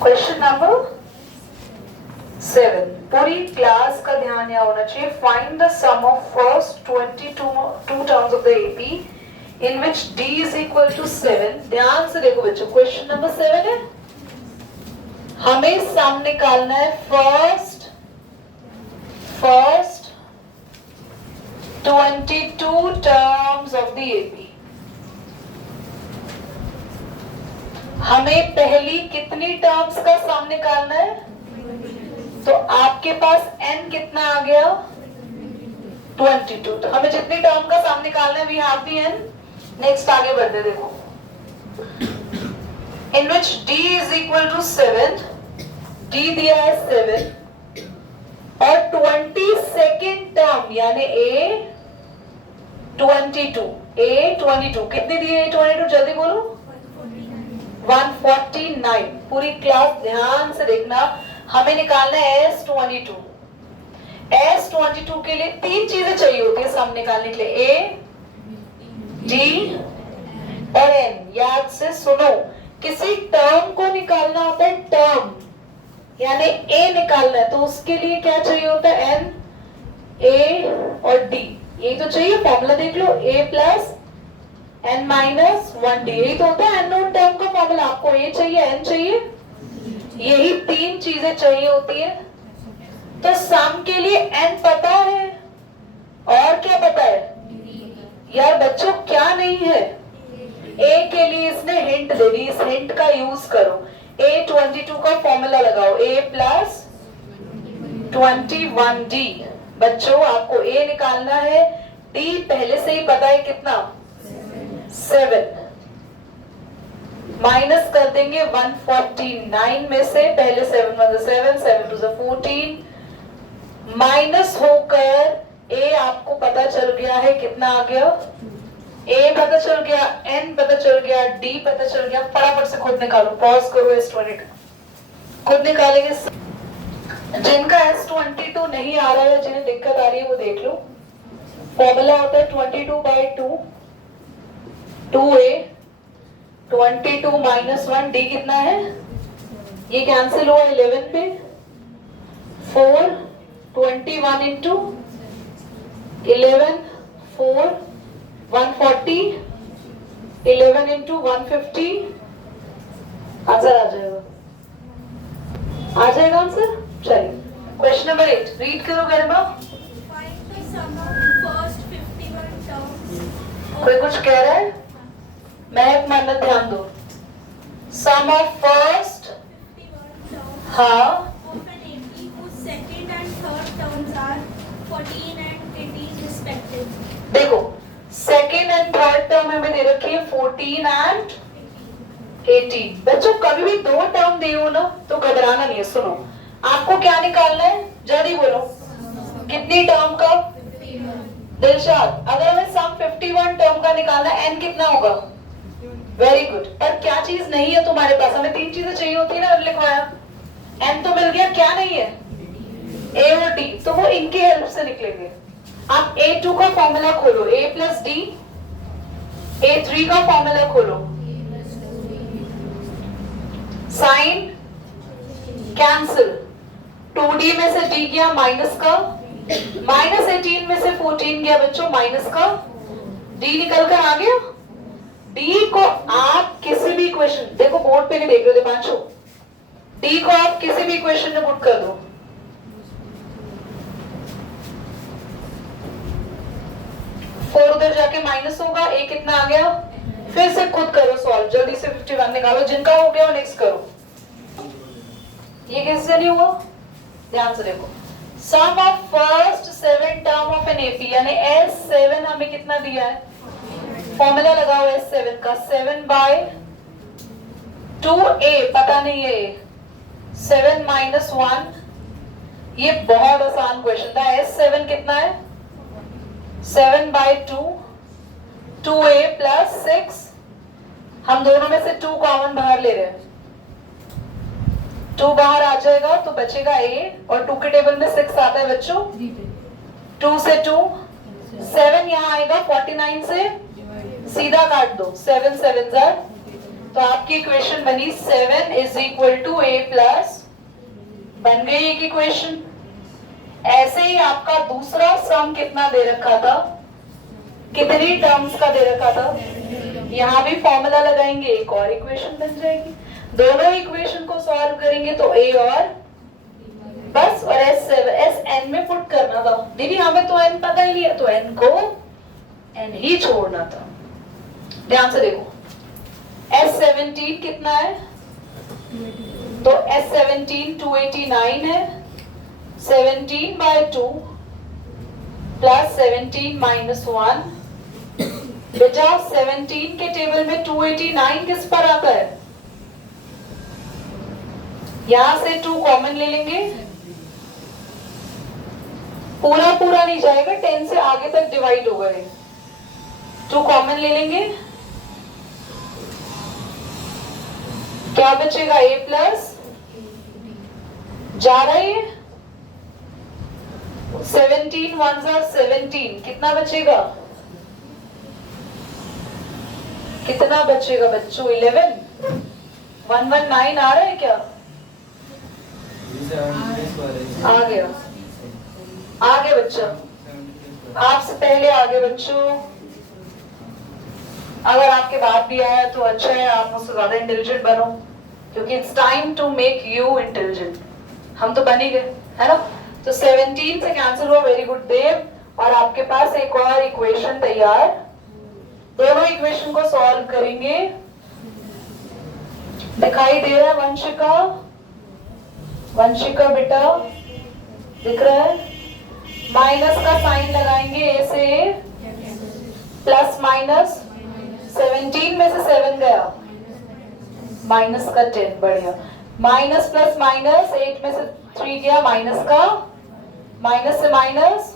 Question number 7, पूरी class का ध्यान यहाँ होना चाहिए. Find the sum of first 22 terms of the AP in which d is equal to 7. ध्यान से देखो बच्चों, क्वेश्चन नंबर 7 है. हमें सम निकालना है first 22 terms of the AP. हमें पहली कितनी टर्म्स का सम निकालना है? तो आपके पास n कितना आ गया? 22. तो हमें जितनी टर्म का सम निकालना है we have the n. Next आगे बढ़ते देखो. In which d is equal to 7. d दिया है 7 और 22nd टर्म यानी a22 कितनी दी है? 22 जल्दी बोलो. 149. पूरी क्लास ध्यान से देखना. हमें निकालना है S22. S22 के लिए तीन चीजें चाहिए होती है सम निकालने के लिए, A, D और N. याद से सुनो, किसी टर्म को निकालना होता है टर्म यानी A निकालना है तो उसके लिए क्या चाहिए होता है? N, A और D. यही तो चाहिए. फॉर्मूला देख लो, A plus n minus 1d. यही तो होता है अननोन टर्म का फॉर्मूला. आपको A चाहिए, n चाहिए, यही तीन चीजें चाहिए होती है. तो सम के लिए n पता है और क्या पता है? यार बच्चों क्या नहीं है? A के लिए इसने हिंट दे दी. इस हिंट का यूज करो. A22 का फॉर्मूला लगाओ, A प्लस 21d. बच्चों आपको A निकालना है. D पहले से ही पता है कितना? 7. माइनस कर देंगे 149 में से. पहले 7 1 7, 7 2 14. माइनस होकर A आपको पता चल गया है कितना आ गया? A पता चल गया, N पता चल गया, D पता चल गया. फटाफट से खुद निकालो. पॉज करो. S22 खुद निकालेंगे. जिनका S22 नहीं आ रहा है, जिन्हें दिक्कत आ रही है वो देख लो. फॉर्मूला होता है 22/2 2a 22 माइनस 1 d कितना है? ये कैंसिल हुआ 11 पे. 4 21 इंटू 11 4 140 11 इंटू 150. आंसर आ जाएगा. आ जाएगा आंसर. चलिए क्वेश्चन नंबर 8 रीड करो गरिमा. कोई कुछ कह रहा है? मैं एक मिनट ध्यान दो. सम ऑफ फर्स्ट, हाँ, देखो सेकेंड एंड थर्ड टर्म हमें दे रखी है 14 एंड 18. बच्चों कभी भी दो टर्म दे हो ना तो घबराना नहीं है. सुनो, आपको क्या निकालना है? जल्दी बोलो. कितनी टर्म का? दिलशाद, अगर हमें सम 51 टर्म का निकालना है, n कितना होगा? Very good. पर क्या चीज नहीं है तुम्हारे पास? हमें तीन चीजें चाहिए होती है ना. लिखवाया n तो मिल गया. क्या नहीं है? A और D. तो वो इनकी हेल्प से निकलेंगे. आप A2 का फॉर्मूला खोलो, A प्लस D. A3 का फॉर्मूला खोलो, साइन कैंसिल. 2D में से D गया माइनस का, माइनस 18 में से 14 गया बच्चों माइनस का. D निकल कर आ गया. D को आप किसी भी इक्वेशन, देखो बोर्ड पे नहीं देख रहे थे पांचों. D को आप किसी भी इक्वेशन में पुट कर दो. फोर उधर जाके माइनस होगा. A कितना आ गया? फिर से खुद करो सॉल्व. जल्दी से 51 निकालो. जिनका हो गया वो नेक्स्ट करो. ये कैसे नहीं हुआ? ध्यान से देखो. Sum of first 7 term of an AP यानी S7 हमें कितना दिया है? फॉर्मूला लगाओ S7 का. 7/2a पता नहीं है. 7 माइनस 1. ये बहुत आसान क्वेश्चन था. S7 कितना है? 7/2 2a प्लस 6. हम दोनों में से 2 कॉमन बाहर ले रहे हैं. 2 बाहर आ जाएगा तो बचेगा a और 2 के टेबल में 6 आता है बच्चों. 2 से 2 7 यहाँ आएगा. 49 से सीधा काट दो. 7 7 जार तो आपकी इक्वेशन बनी 7 is equal to a plus, बन गई एक इक्वेशन। ऐसे ही आपका दूसरा सम कितना दे रखा था, कितनी टर्म्स का दे रखा था, यहाँ भी फॉर्मूला लगाएंगे, एक और इक्वेशन बन जाएगी। दोनों इक्वेशन को सॉल्व करेंगे तो ए और बस, और एस एन में पुट करना था। दीदी हमें तो एन पता ही नहीं है, तो एन को एन ही छोड़ना था। ध्यान से देखो, S17 कितना है, तो S17 289 है। 17/2 प्लस 17 माइनस 1। बेटा 17 के टेबल में 289 किस पर आता है, यहां से 2 कॉमन ले लेंगे, पूरा पूरा नहीं जाएगा, 10 से आगे तक डिवाइड होगा, 2 कॉमन ले लेंगे, क्या बचेगा, a प्लस, जा रहा है 17 1s are 17, कितना बचेगा, कितना बचेगा बच्चों, 11, 119 आ रहा है क्या, आ गया, आगे बच्चा, आपसे पहले आगे बच्चों, अगर आपके बाद भी आया तो अच्छा है, आप मुझसे ज्यादा इंटेलिजेंट बनो, क्योंकि it's time to make you intelligent. हम तो बन ही गए, है ना। तो 17 से कैंसिल हुआ, वेरी गुड देव, और आपके पास एक और इक्वेशन तैयार। दोनों इक्वेशन को सॉल्व करेंगे, दिखाई दे रहा है वंशिका, वंशिका बेटा दिख रहा है, माइनस का साइन लगाएंगे, ए से प्लस माइनस, 17 में से 7 गया, माइनस का 10, बढ़िया, माइनस प्लस माइनस, 8 में से 3 गया, माइनस का, माइनस से माइनस,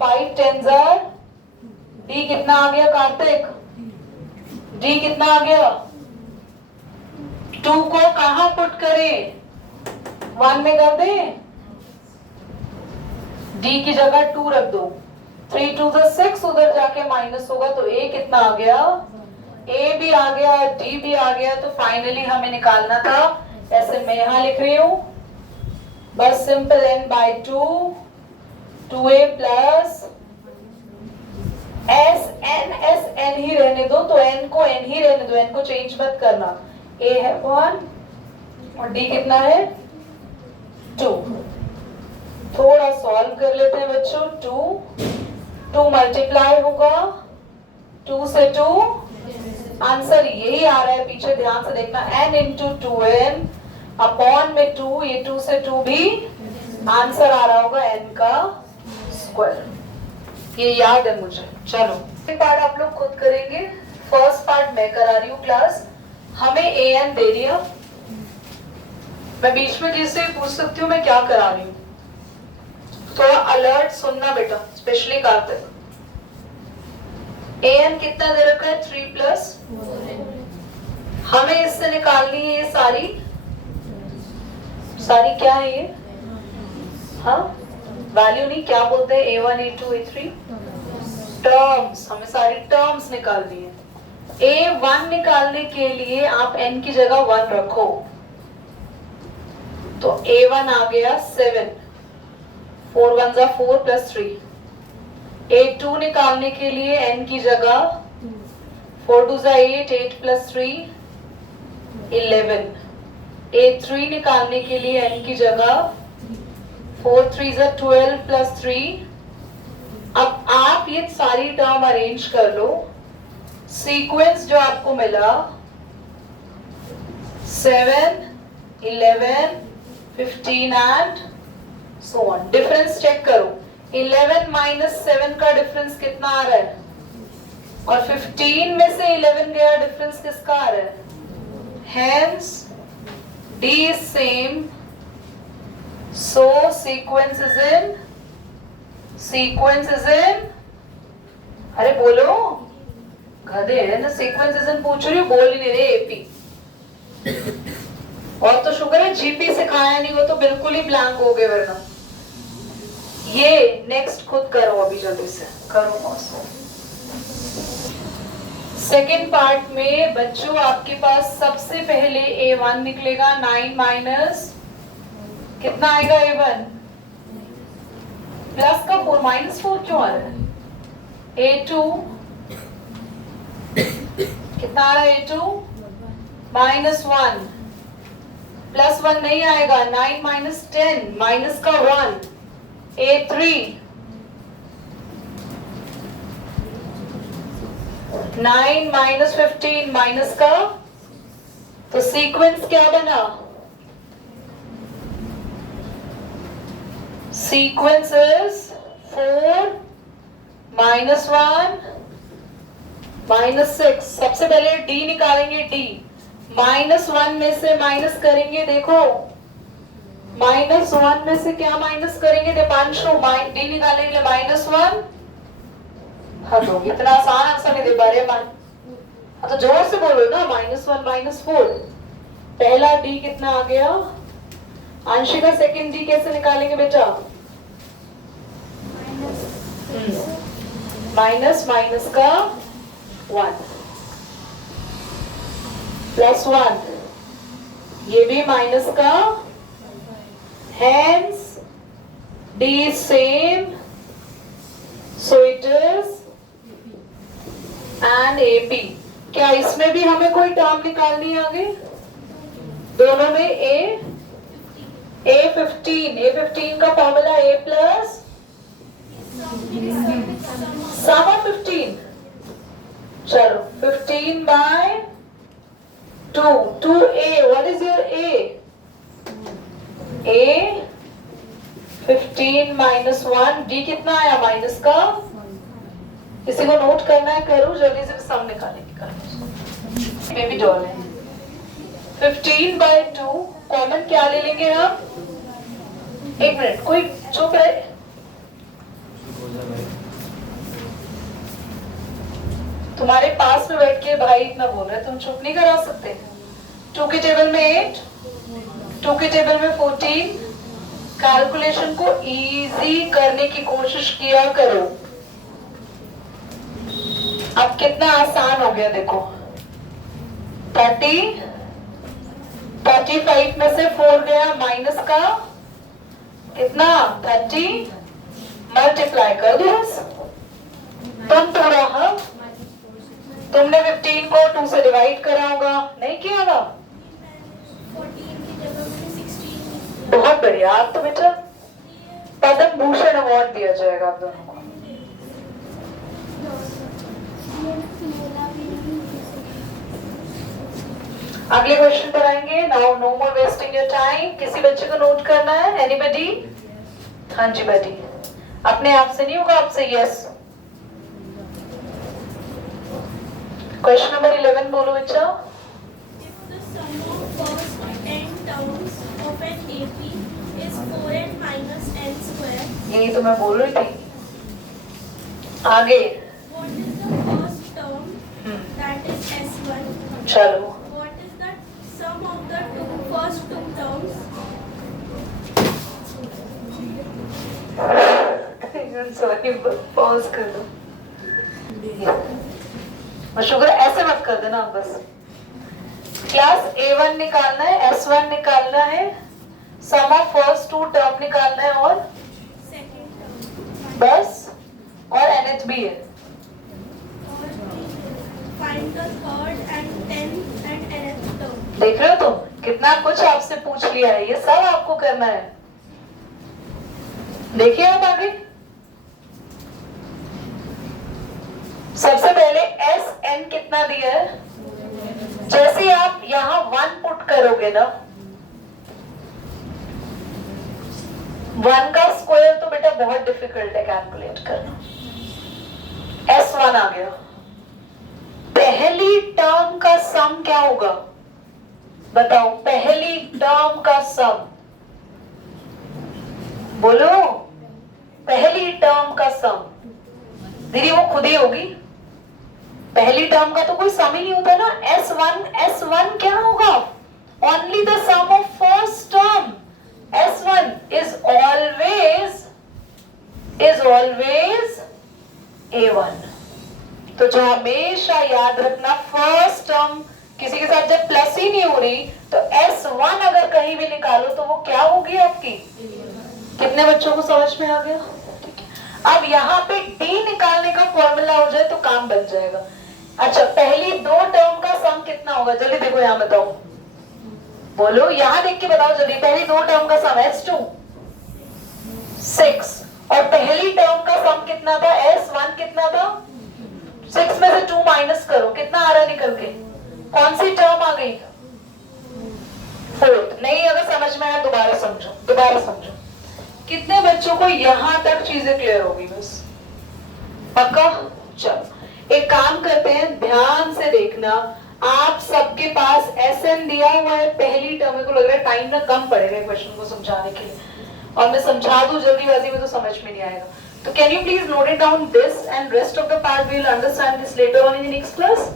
5 10 जार, डी कितना आ गया कार्तिक, डी कितना आ गया, 2 को कहां पुट करें, 1 में कर दे, डी की जगह 2 रख दो, 3 2 6, उधर जाके माइनस होगा, तो ए कितना आ गया, ए भी आ गया, डी भी आ गया, तो फाइनली हमें निकालना था, ऐसे मैं यहां लिख रही हूं, बस simple n/2 2a plus S N ही रहने दो, तो n को n ही रहने दो, n को चेंज मत करना, a है 1 और d कितना है 2। थोड़ा सॉल्व कर लेते हैं बच्चों, 2 मल्टीप्लाई होगा, 2 से 2, आंसर यही आ रहा है, पीछे ध्यान से देखना, n इंटू 2n अपॉन में 2, ये 2 से 2 भी आंसर आ रहा होगा n का स्क्वायर, ये याद है मुझे। चलो पार्ट आप लोग खुद करेंगे, फर्स्ट पार्ट मैं करा रही हूँ क्लास, हमें an दे दिया, मैं बीच में किसी से पूछ सकती हूँ मैं क्या करा रही हूँ, थोड़ा अलर्ट सुनना बेटा, स्पेशली कार्तिक। an कितना दे रखा है, 3 प्लस, हमें इससे निकालनी है ये सारी क्या है ये, हाँ वैल्यू नहीं, क्या बोलते हैं, a1 a2 a3 टर्म्स, हमें सारी टर्म्स निकालनी है। a1 निकालने के लिए आप n की जगह 1 रखो, तो a1 आ गया 7, 4 1s are 4 प्लस 3। a2 निकालने के लिए n की जगह 4 2s are 8, 8 प्लस 3 11। a3 निकालने के लिए n की जगह 4 3s are 12 प्लस 3। अब आप ये सारी टर्म अरेंज कर लो, सीक्वेंस जो आपको मिला 7 11 15 and so on, difference check करो, 11 माइनस 7 का डिफरेंस कितना आ रहा है, और 15 में से 11 गया, डिफरेंस किसका आ रहा है, hence D is same, so sequence is in, अरे बोलो, गधे है ना, सीक्वेंस इज इन पूछ रही हूँ, बोल ही नहीं रहे एपी, और तो शुक्र है जीपी सिखाया नहीं, वो तो बिल्कुल ही ब्लैंक हो गए, वरना ये नेक्स्ट खुद करो, अभी जल्दी से करो मौसम। सेकेंड पार्ट में बच्चों आपके पास सबसे पहले A1 निकलेगा, 9 माइनस कितना आएगा A1 प्लस का 4 माइनस 4 क्यों आ रहा है? A2 कितना आ रहा है? A2 माइनस 1 प्लस 1 नहीं आएगा, 9 माइनस 10 माइनस का 1, A3 9 माइनस 15 माइनस का, तो सीक्वेंस क्या बना? Sequence is 4 minus 1 minus 6। सबसे पहले डी निकालेंगे, डी माइनस 1 में से माइनस करेंगे, देखो माइनस 1 में से क्या माइनस करेंगे? दीपांशु डी निकालने के लिए माइनस 1। हाँ तो इतना आसान आंसर नहीं दे पा रहे मान, हाँ तो जोर से बोलो ना, माइनस 1 माइनस 4। पहला डी कितना आ गया? आंशिका सेकंड डी कैसे निकालेंगे बेटा? माइनस माइनस का 1 प्लस 1, ये भी माइनस का, hence D is same, so it is and AP। क्या इसमें भी हमें कोई टर्म निकालनी है आगे? दोनों में A15 का formula A plus sum of 15। चलो 15 by 2, 2A, what is your A? A 15 minus 1, D कितना आया? माइनस का, किसी को नोट करना है? करो जल्दी से, सम निकालेंगे, मे भी डॉल है। 15 बाय 2 कॉमन क्या ले लेंगे हम? एक मिनट, कोई चुप रहे। तुम्हारे पास में बैठ के भाई इतना बोल रहे, तुम चुप नहीं करा सकते? 2 के टेबल में 8, 2 के टेबल में 14। कैलकुलेशन को इजी करने की कोशिश किया करो। अब कितना आसान हो गया देखो, 30, 35 में से 4 गया, माइनस का कितना? 30, मल्टीप्लाई कर दो बस। तुम तो रहा, तुमने 15 को 2 से डिवाइड करा होगा, नहीं किया ना? बहुत बढ़िया, आप तो बेटा पद्म भूषण अवार्ड दिया जाएगा आप दोनों को। अगले क्वेश्चन पर आएंगे। Now no more wasting your time. किसी बच्चे को नोट करना है? एनीबडी? हाँ जी बेटी, अपने आप से नहीं होगा, आपसे यस। क्वेश्चन नंबर 11 बोलो बच्चा। If the sum of first 10 terms of an AP is 4n minus n square, यही तो मैं बोल रही थी। आगे what is the first term? That is S1. चलो, What is the sum of the first two terms? Sorry, pause कर दो। शुक्र, ऐसे मत कर देना आप बस। क्लास A1 निकालना है, S1 निकालना है, सम ऑफ फर्स्ट 2 टर्म निकालना है, और Second term. बस, और NH भी है। Or find the third and 10th and 11th term. देख रहे हो तुम, कितना कुछ आपसे पूछ लिया है, ये सब आपको करना है। देखिए आप आगे, सबसे पहले Sn कितना दिया है? जैसे आप यहाँ 1 पुट करोगे ना, 1 का स्क्वायर तो बेटा बहुत डिफिकल्ट है कैलकुलेट करना। S1 आ गया, पहली टर्म का सम क्या होगा बताओ? पहली टर्म का सम बोलो, पहली टर्म का सम। दीदी वो खुद ही होगी, पहली टर्म का तो कोई सम ही नहीं होता ना। S1 क्या होगा? Only the sum of first term. S1 is always A1। तो जो हमेशा याद रखना, फर्स्ट टर्म किसी के साथ जब प्लस ही नहीं हो रही तो S1 अगर कहीं भी निकालो तो वो क्या होगी आपकी। कितने बच्चों को समझ में आ गया? ठीक है, अब यहाँ पे D निकालने का फॉर्मूला हो जाए तो काम बन जाएगा। अच्छा, पहली दो टर्म का सम कितना होगा, जल्दी देखो, यहाँ बताओ, बोलो, यहाँ देख के बताओ जल्दी। पहली दो टर्म का सम S2 6 और पहली टर्म का सम कितना था, S1 कितना था, 6 में से 2 माइनस करो, कितना आ रहा निकल के, कौन सी टर्म आ गई, फोर्थ। नहीं अगर समझ में आया दोबारा समझो, दोबारा समझो। कितने बच्चों को यहां तक चीजें क्लियर होगी बस, पक्का? चलो एक काम करते हैं, ध्यान से देखना, आप सबके पास SN दिया हुआ है पहली टर्म। मेरे को लग रहा है टाइम ना कम पड़ेगा क्वेश्चन को समझाने के लिए, और मैं समझा दूं जल्दीबाजी में तो समझ में नहीं आएगा। तो can you please note it down this and rest of the part we will understand this later on in the next class.